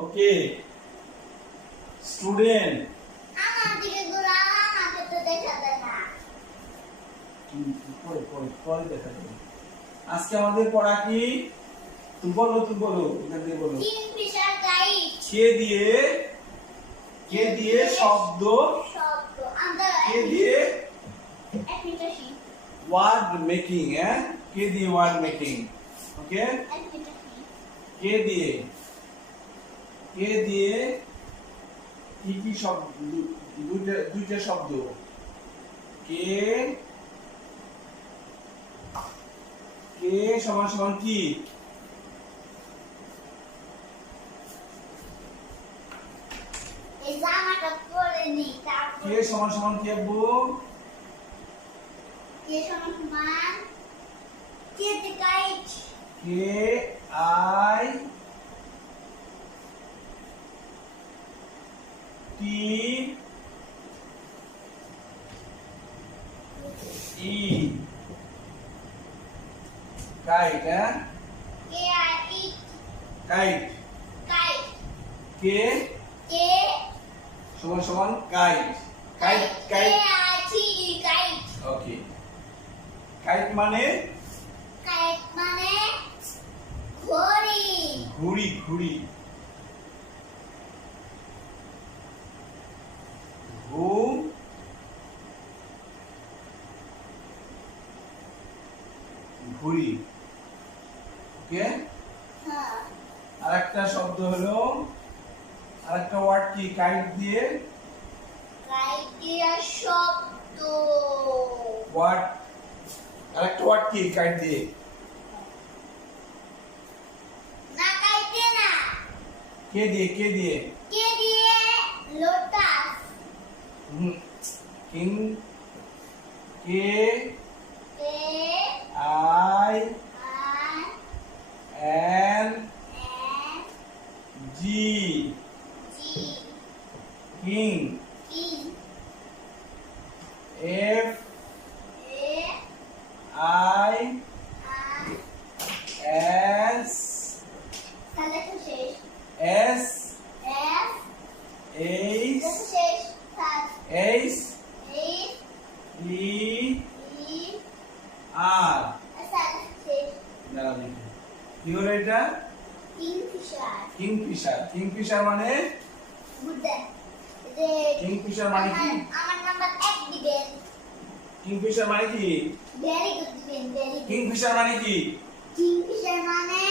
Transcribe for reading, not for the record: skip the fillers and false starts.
ওকে student আমার দিকে ঘুরাও, আমাকে তো দেখা যায় না। পরে দেখা যাবে। আজকে আমাদের পড়া কি? তুমি বলো এখান থেকে বলো। Kingfisher guide. কে দিয়ে শব্দ, শব্দ আমরা কে দিয়ে এক মিনিট আসি। ওয়ার্ড মেকিং, কে দিয়ে ওয়ার্ড মেকিং, ওকে এক মিনিট আসি। কে দিয়ে কি শব্দ, দুইটা শব্দ, কে সমান সমান কি? এই জামাটা পরে নি, তারপর কে সমান সমান কি আব্বু? কে সমান সমান কে the guide. K I T E kite, কে আর ইট কাইট, গাইড। কে কে সমান সমান কাইট, কাইট কে কাইট, আর টি গাইড। ওকে কাইট মানে গাইড মানে ঘড়ি। ঘুড়ি, ঘুড়ি, ওকে। হ্যাঁ, আরেকটা শব্দ হলো, আরেকটা ওয়ার্ড কি কাইট দিয়ে? গাইড দিয়া শব্দ। ওয়ার্ড, আরেকটা ওয়ার্ড কি কাইট দিয়ে? না গাইতে না, কে দিয়ে কে দিয়ে lotus. King, K K I R N N G, G king, কি F A I R S তাহলে তো শেষ। এস এফ এইচ তো শেষ। তার এইচ এইচ ই ই আর তার শেষ। দাঁড়া দেখি কি হলো এটা? কিংফিশার। কিংফিশার মানে বুঝতে যে কিংফিশার মানে কি? আমার নাম্বার 1 দিবেন। কিংফিশার মানে কি? ভেরি গুড দিবেন, ভেরি গুড। কিংফিশার মানে কি? কিংফিশার মানে